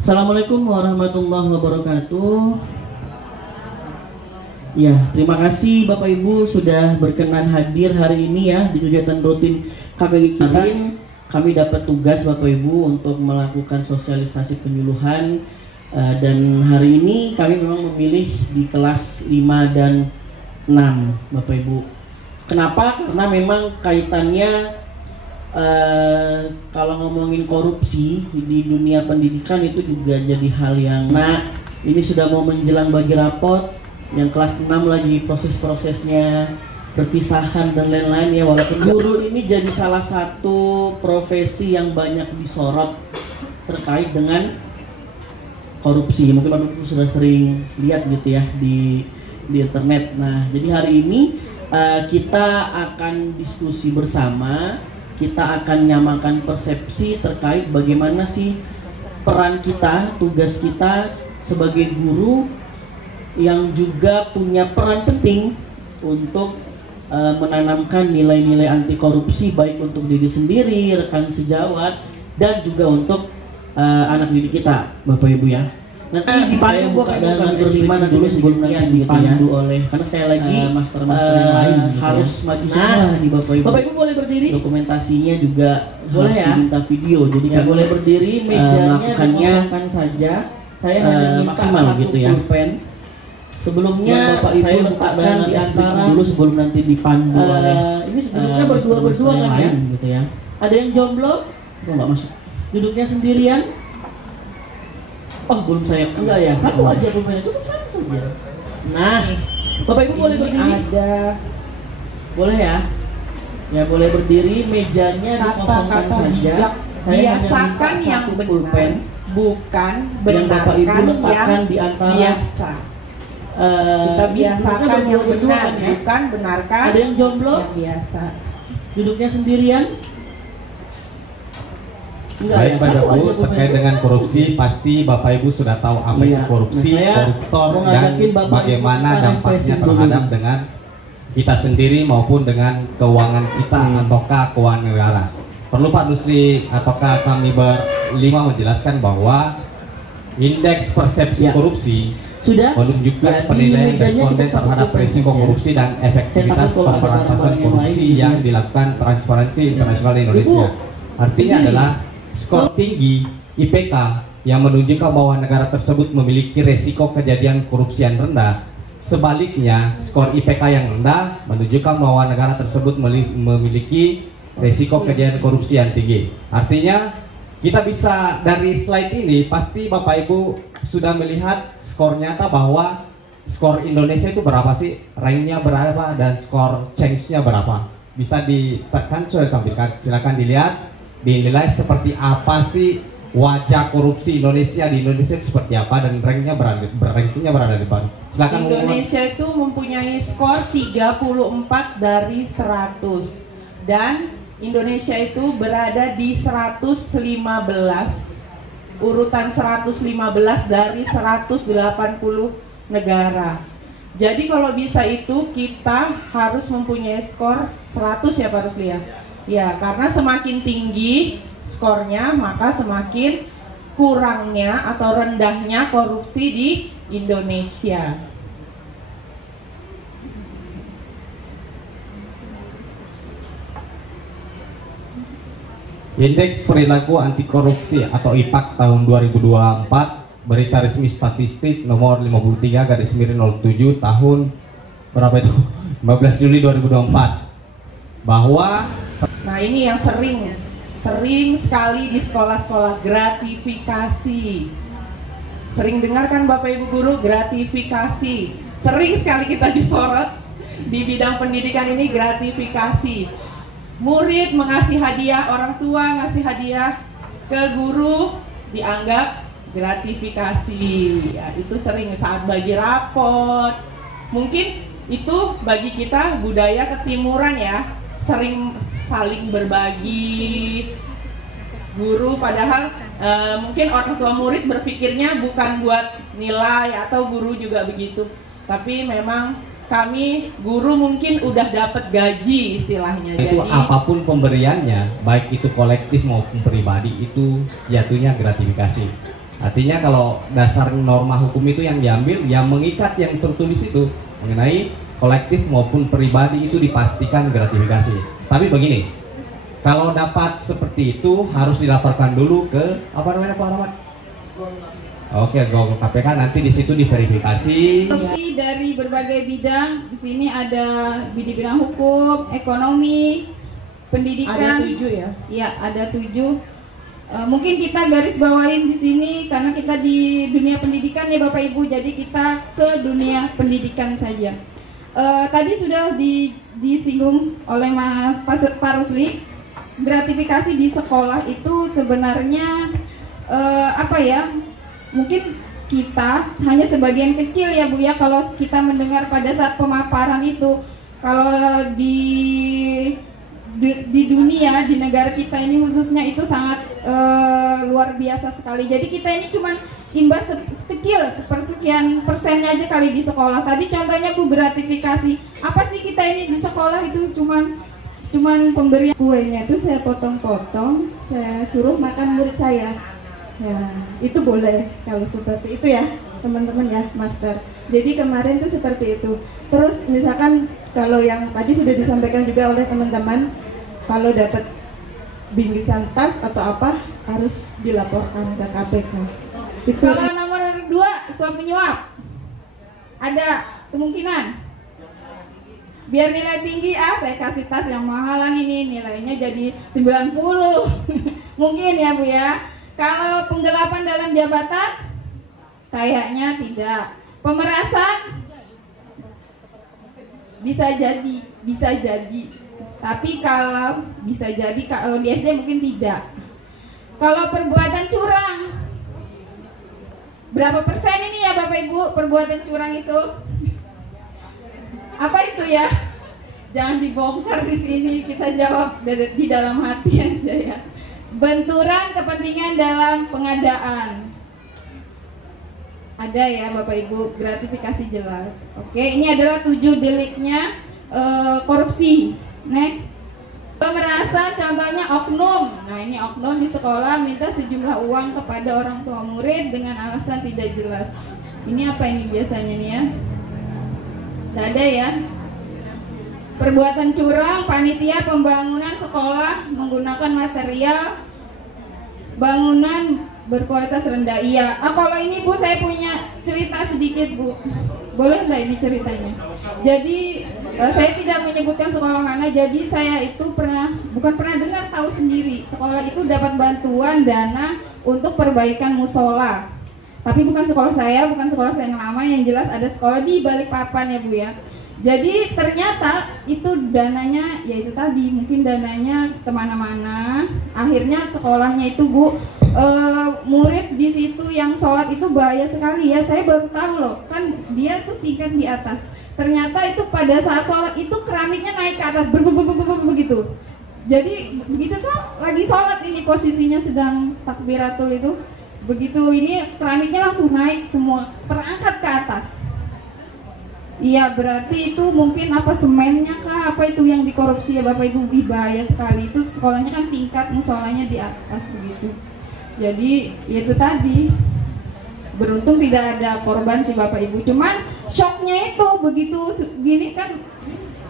Assalamualaikum warahmatullahi wabarakatuh. Ya, terima kasih Bapak Ibu sudah berkenan hadir hari ini ya di kegiatan rutin KKG kita. Kami dapat tugas Bapak Ibu untuk melakukan sosialisasi penyuluhan dan hari ini kami memang memilih di kelas 5 dan 6 Bapak Ibu. Kenapa? Karena memang kaitannya kalau ngomongin korupsi di dunia pendidikan itu juga jadi hal yang ini sudah mau menjelang bagi rapot yang kelas 6 lagi proses-prosesnya perpisahan dan lain-lain ya, walaupun guru ini jadi salah satu profesi yang banyak disorot terkait dengan korupsi. Mungkin Bapak Ibu sudah sering lihat gitu ya di internet. Nah, jadi hari ini kita akan diskusi bersama. Kita akan nyamakan persepsi terkait bagaimana sih peran kita, tugas kita sebagai guru yang juga punya peran penting untuk menanamkan nilai-nilai anti korupsi baik untuk diri sendiri, rekan sejawat, dan juga untuk anak didik kita, Bapak Ibu ya. Nanti saya buka dengan berlima nanti dulu sebelum nanti dipandu oleh, karena sekali lagi master-master yang lain harus maju semua di Bapak Ibu. Bapak Ibu boleh berdiri. Dokumentasinya juga boleh ya. Diminta video, jadi nggak boleh berdiri. Mejanya dikosongkan saja. Saya hanya minta satu gitu ya. Pulpen. Sebelumnya Bapak Ibu saya letakkan di antara dulu sebelum nanti dipandu oleh. Ini sebelumnya berdua kan ya, gitu ya. Ada yang jomblo? Nggak masuk. Duduknya sendirian? Oh, belum saya. Enggak ya, satu aja pulpennya, cukup satu saja. Nah, Bapak Ibu boleh berdiri? Ada. Boleh ya? Ya boleh berdiri, mejanya dikosongkan saja. Saya biasakan yang benar, pulpen, bukan benarkan yang Bapak Ibu letakkan di antara biasa. Kita biasakan yang benar, ya? Bukan benarkan. Ada yang jomblo? Yang biasa. Duduknya sendirian? Baik Bapak Ibu, terkait dengan korupsi pasti Bapak Ibu sudah tahu apa itu korupsi, koruptor, dan bagaimana dampaknya terhadap dengan kita sendiri maupun dengan keuangan kita ataukah keuangan negara. Perlu Pak Nusri ataukah kami berlima menjelaskan bahwa indeks persepsi korupsi menunjukkan penilaian responden terhadap risiko korupsi dan efektivitas pemberantasan korupsi yang dilakukan Transparansi Internasional Indonesia. Artinya adalah skor tinggi IPK yang menunjukkan bahwa negara tersebut memiliki resiko kejadian korupsi yang rendah. Sebaliknya, skor IPK yang rendah menunjukkan bahwa negara tersebut memiliki resiko kejadian korupsi yang tinggi. Artinya, kita bisa dari slide ini pasti Bapak Ibu sudah melihat skor nyata bahwa skor Indonesia itu berapa sih, ranknya berapa, dan skor change-nya berapa. Bisa ditekan, sudah ditampilkan, silakan dilihat. Dinilai seperti apa sih wajah korupsi Indonesia di Indonesia itu seperti apa dan rankingnya berada di mana. Silakan. Indonesia itu mempunyai skor 34 dari 100 dan Indonesia itu berada di 115, urutan 115 dari 180 negara. Jadi kalau bisa itu kita harus mempunyai skor 100 ya Pak Rusli ya. Ya, karena semakin tinggi skornya, maka semakin kurangnya atau rendahnya korupsi di Indonesia. Indeks Perilaku Anti Korupsi atau IPAK tahun 2024, berita resmi statistik nomor 53/07 tahun berapa itu? 15 Juli 2024. Bahwa ini yang sering sekali di sekolah-sekolah, gratifikasi. Sering dengar kan Bapak Ibu guru, gratifikasi. Sering sekali kita disorot di bidang pendidikan ini, gratifikasi. Murid mengasih hadiah, orang tua ngasih hadiah ke guru, dianggap gratifikasi. Ya, itu sering saat bagi rapot. Mungkin itu bagi kita budaya ketimuran ya, sering saling berbagi guru, padahal mungkin orang tua murid berpikirnya bukan buat nilai atau guru juga begitu, tapi memang kami guru mungkin udah dapat gaji istilahnya. Itu jadi apapun pemberiannya, baik itu kolektif maupun pribadi, itu jatuhnya gratifikasi. Artinya kalau dasar norma hukum itu yang diambil, yang mengikat yang tertulis itu mengenai kolektif maupun pribadi itu dipastikan gratifikasi. Tapi begini, kalau dapat seperti itu harus dilaporkan dulu ke apa namanya Pak Rahmat? Oke, Google KPK, nanti di situ diverifikasi. Korupsi dari berbagai bidang. Di sini ada di bidang hukum, ekonomi, pendidikan. Ada 7 ya? Iya, ada 7. Mungkin kita garis bawain di sini karena kita di dunia pendidikan ya Bapak Ibu, jadi kita ke dunia pendidikan saja. Tadi sudah disinggung oleh Pak Rusli, gratifikasi di sekolah itu sebenarnya apa ya? Mungkin kita hanya sebagian kecil ya Bu ya kalau kita mendengar pada saat pemaparan itu. Kalau di dunia, di negara kita ini khususnya itu sangat luar biasa sekali. Jadi kita ini cuma imbas kecil, sepersekian persennya aja kali di sekolah. Tadi contohnya Bu gratifikasi. Apa sih kita ini di sekolah itu cuman pemberian kuenya itu saya potong-potong, saya suruh makan murid saya. Ya, itu boleh kalau seperti itu ya, teman-teman ya, Master. Jadi kemarin tuh seperti itu. Terus misalkan kalau yang tadi sudah disampaikan juga oleh teman-teman, kalau dapat bingkisan tas atau apa harus dilaporkan ke KPK. Itu. Kalau nomor 2 suap menyuap, ada kemungkinan biar nilai tinggi, saya kasih tas yang mahalan ini, nilainya jadi 90. Mungkin ya Bu ya. Kalau penggelapan dalam jabatan, kayaknya tidak. Pemerasan bisa jadi. Tapi kalau bisa jadi, kalau di SD mungkin tidak. Kalau perbuatan curang, berapa persen ini ya Bapak Ibu perbuatan curang itu? Apa itu ya? Jangan dibongkar di sini, kita jawab di dalam hati aja ya. Benturan kepentingan dalam pengadaan. Ada ya Bapak Ibu, gratifikasi jelas. Oke, ini adalah 7 deliknya korupsi. Next. Pemerasan contohnya oknum. Nah, ini oknum di sekolah minta sejumlah uang kepada orang tua murid dengan alasan tidak jelas. Ini apa ini biasanya nih ya? Tidak ada ya. Perbuatan curang, panitia pembangunan sekolah menggunakan material bangunan berkualitas rendah. Iya. Kalau ini Bu, saya punya cerita sedikit Bu. Boleh nggak ini ceritanya? Jadi saya tidak menyebutkan sekolah mana. Jadi saya itu bukan pernah dengar, tahu sendiri. Sekolah itu dapat bantuan dana untuk perbaikan musola. Tapi bukan sekolah saya yang lama. Yang jelas ada sekolah di Balikpapan ya Bu ya. Jadi ternyata itu dananya, ya itu tadi mungkin dananya kemana-mana. Akhirnya sekolahnya itu Bu, murid di situ yang sholat itu bahaya sekali ya. Saya baru tahu loh, kan dia tuh tingkat di atas. Ternyata itu pada saat sholat itu keramiknya naik ke atas, begitu. Jadi begitu lagi sholat ini posisinya sedang takbiratul itu, begitu ini keramiknya langsung naik semua, terangkat ke atas. Iya, berarti itu mungkin apa semennya kah, apa itu yang dikorupsi ya Bapak Ibu. Bahaya sekali, itu sekolahnya kan tingkat musolanya di atas begitu. Jadi itu tadi, beruntung tidak ada korban sih Bapak Ibu. Cuman shocknya itu begitu gini kan.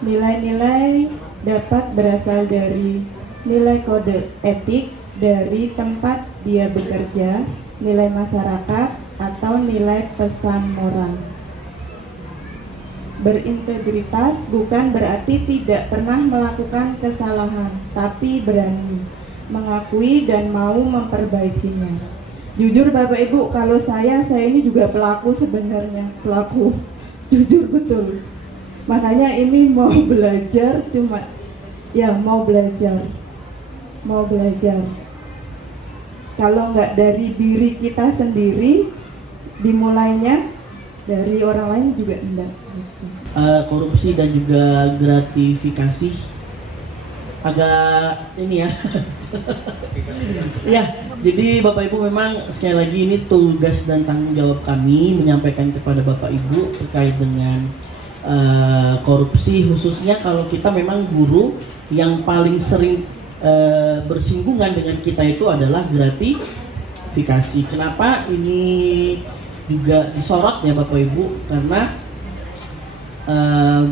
Nilai-nilai dapat berasal dari nilai kode etik dari tempat dia bekerja, nilai masyarakat, atau nilai pesan moral. Berintegritas bukan berarti tidak pernah melakukan kesalahan, tapi berani mengakui dan mau memperbaikinya. Jujur Bapak Ibu, kalau saya ini juga pelaku sebenarnya, pelaku. Jujur betul. Makanya ini mau belajar, cuma ya mau belajar. Kalau nggak dari diri kita sendiri, dimulainya dari orang lain juga enggak. Korupsi dan juga gratifikasi agak ini ya. Ya, jadi Bapak Ibu memang sekali lagi ini tugas dan tanggung jawab kami menyampaikan kepada Bapak Ibu terkait dengan korupsi, khususnya kalau kita memang guru yang paling sering bersinggungan dengan kita itu adalah gratifikasi. Kenapa ini juga disorot ya Bapak Ibu? Karena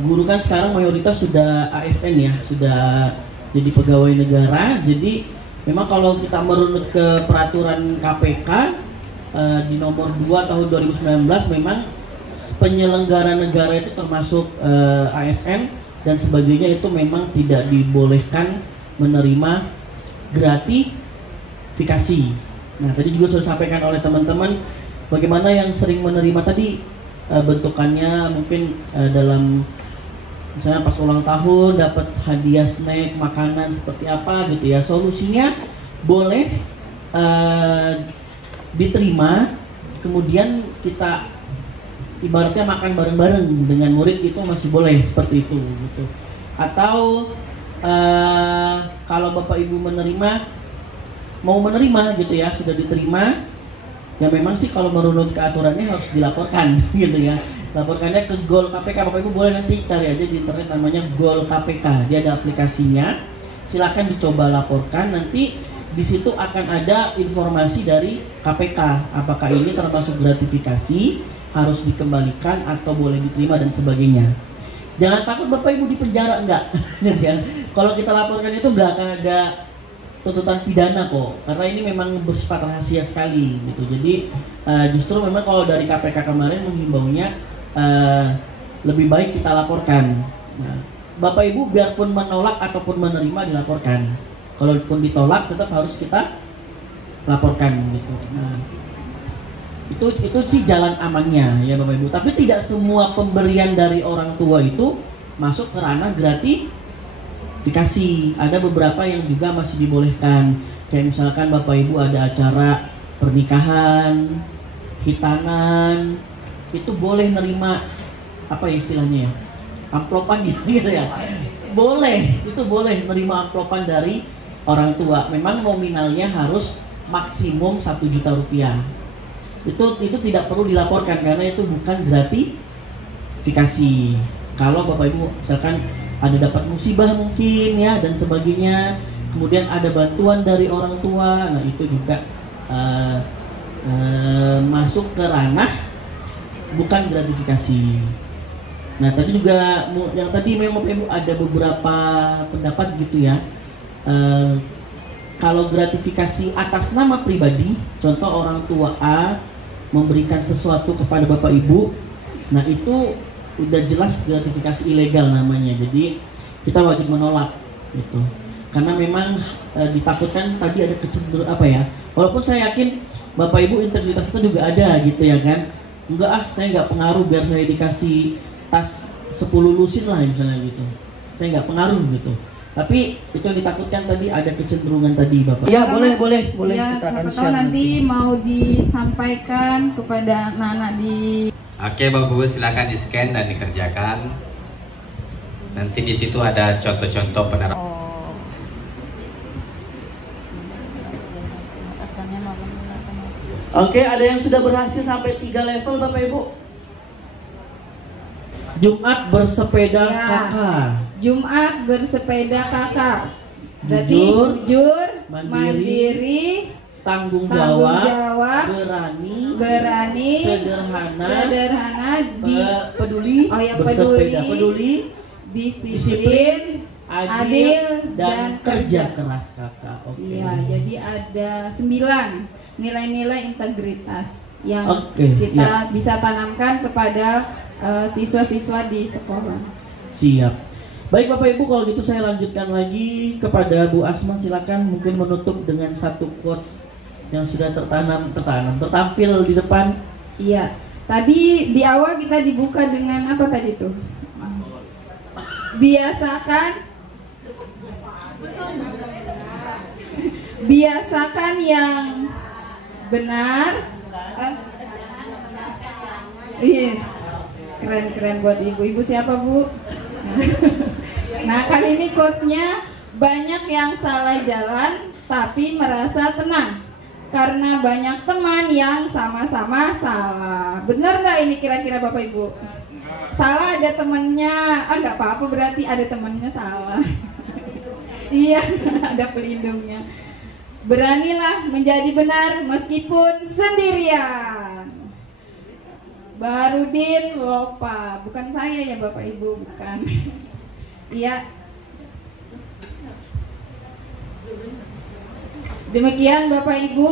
guru kan sekarang mayoritas sudah ASN ya, sudah jadi pegawai negara. Jadi memang kalau kita merunut ke peraturan KPK di nomor 2 tahun 2019, memang penyelenggara negara itu termasuk ASN dan sebagainya itu memang tidak dibolehkan menerima gratifikasi. Nah, tadi juga sudah disampaikan oleh teman-teman bagaimana yang sering menerima tadi bentukannya mungkin dalam misalnya pas ulang tahun dapat hadiah snack, makanan seperti apa gitu ya. Solusinya boleh diterima, kemudian kita ibaratnya makan bareng-bareng dengan murid itu masih boleh seperti itu gitu. Atau kalau Bapak Ibu mau menerima gitu ya, sudah diterima, ya memang sih kalau merunut ke aturannya harus dilaporkan gitu ya. Laporkannya ke Gol KPK. Bapak Ibu boleh nanti cari aja di internet, namanya Gol KPK. Dia ada aplikasinya. Silakan dicoba laporkan. Nanti di situ akan ada informasi dari KPK apakah ini termasuk gratifikasi, harus dikembalikan atau boleh diterima dan sebagainya. Jangan takut Bapak Ibu di penjara, enggak. Ya. Kalau kita laporkan itu enggak akan ada tuntutan pidana kok, karena ini memang bersifat rahasia sekali gitu. Jadi justru memang kalau dari KPK kemarin menghimbaunya lebih baik kita laporkan. Nah, Bapak Ibu biarpun menolak ataupun menerima dilaporkan. Kalaupun ditolak tetap harus kita laporkan gitu. Nah, itu sih jalan amannya ya Bapak Ibu. Tapi tidak semua pemberian dari orang tua itu masuk ke ranah gratifikasi. Ada beberapa yang juga masih dibolehkan. Kayak misalkan Bapak Ibu ada acara pernikahan, hitanan, itu boleh nerima apa ya istilahnya ya? Amplopan gitu ya. Boleh, itu boleh nerima amplopan dari orang tua. Memang nominalnya harus maksimum 1 juta rupiah. Itu tidak perlu dilaporkan karena itu bukan gratifikasi. Kalau Bapak Ibu misalkan ada dapat musibah mungkin ya dan sebagainya, kemudian ada bantuan dari orang tua, nah itu juga masuk ke ranah bukan gratifikasi. Nah tadi juga yang tadi memang Bapak Ibu ada beberapa pendapat gitu ya. Kalau gratifikasi atas nama pribadi, contoh orang tua A memberikan sesuatu kepada Bapak Ibu, nah itu udah jelas gratifikasi ilegal namanya. Jadi kita wajib menolak gitu. Karena memang ditakutkan tadi ada kecenderungan apa ya? Walaupun saya yakin Bapak Ibu integritas kita juga ada gitu ya kan. Enggak saya nggak pengaruh biar saya dikasih tas 10 lusin lah misalnya gitu. Saya nggak pengaruh gitu. Tapi itu yang ditakutkan tadi ada kecenderungan tadi Bapak. Ya boleh ya, kita akan share nanti mau disampaikan kepada anak-anak di. Oke Bapak Ibu silakan di scan dan dikerjakan. Nanti di situ ada contoh-contoh penerapan. Oke, ada yang sudah berhasil sampai 3 level Bapak Ibu. Jumat bersepeda ya. kakak. Jumat bersepeda kakak. Berarti jujur, mandiri, tanggung jawab, berani, sederhana, peduli, peduli, disiplin, adil dan kerja keras kakak. Oke. Ya, jadi ada 9 nilai-nilai integritas yang kita bisa tanamkan kepada siswa-siswa di sekolah. Siap. Baik Bapak Ibu, kalau gitu saya lanjutkan lagi kepada Bu Asma. Silakan mungkin menutup dengan satu quotes yang sudah tertampil di depan. Iya. Tadi di awal kita dibuka dengan apa tadi tuh? Biasakan yang benar. Yes. Keren buat ibu siapa Bu? Nah kali ini quotes-nya, banyak yang salah jalan tapi merasa tenang karena banyak teman yang sama-sama salah. Benar nggak ini kira-kira Bapak Ibu? Salah ada temannya, nggak apa-apa berarti ada temannya salah. Iya, ada pelindungnya. Beranilah menjadi benar meskipun sendirian. Barudin Lopa, bukan saya ya Bapak Ibu, bukan. Iya. Demikian Bapak Ibu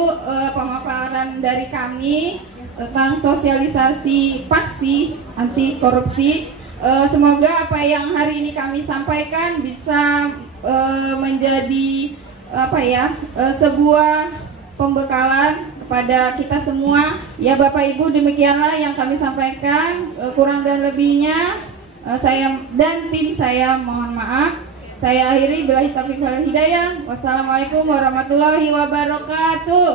pemaparan dari kami tentang sosialisasi paksi anti korupsi. Semoga apa yang hari ini kami sampaikan bisa menjadi sebuah pembekalan kepada kita semua. Ya Bapak Ibu, demikianlah yang kami sampaikan. Kurang dan lebihnya saya dan tim saya mohon maaf. Saya akhiri, billahi taufiq wal hidayah. Wassalamualaikum warahmatullahi wabarakatuh.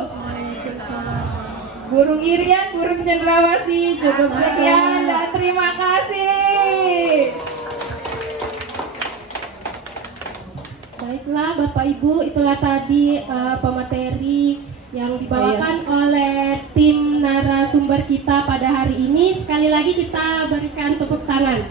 Burung Irian, burung cendrawasih. Cukup sekian dan terima kasih. Baiklah Bapak Ibu, itulah tadi pemateri yang dibawakan oleh tim narasumber kita pada hari ini. Sekali lagi kita berikan tepuk tangan.